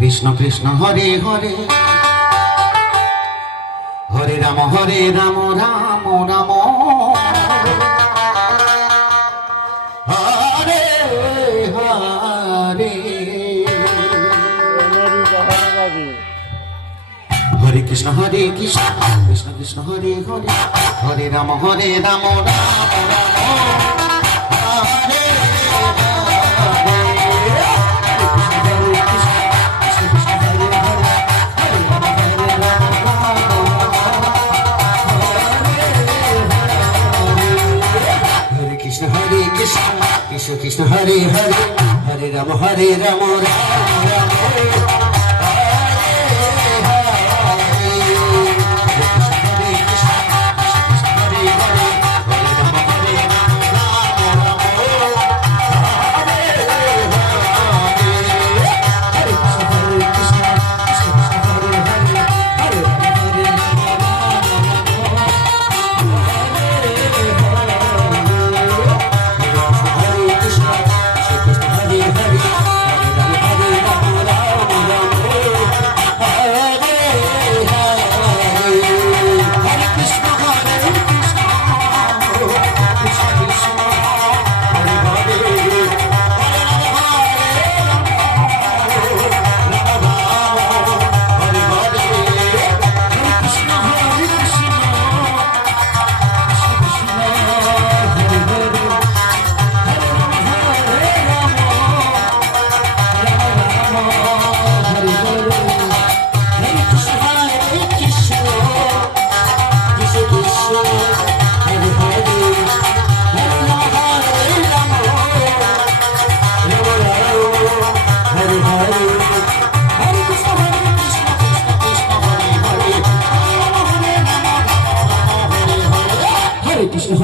কৃষ্ণ কৃষ্ণ হরে হরে, হরে রাম রাম রাম, হরে হরে। হরে কৃষ্ণ কৃষ্ণ কৃষ্ণ হরে হরে, হরে রাম রাম রাম। কৃষ্ণ কৃষ্ণ হরে হরে, হরে রাম রাম রাম।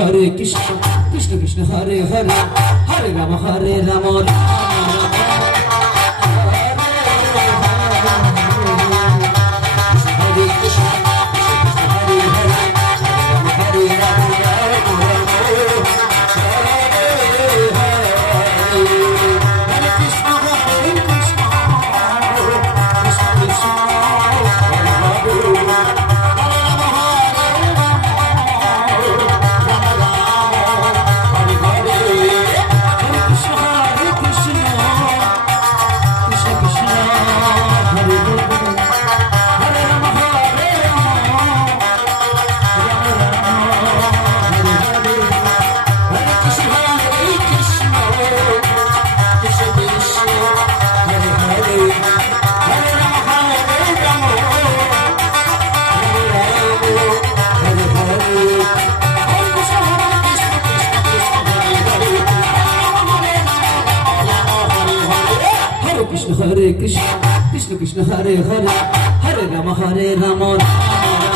হরে কৃষ্ণ কৃষ্ণ কৃষ্ণ হরে হরে, হরে রাম রাম। হরে কৃষ্ণ কৃষ্ণ কৃষ্ণ হরে হরে, হরে রাম রাম রাম।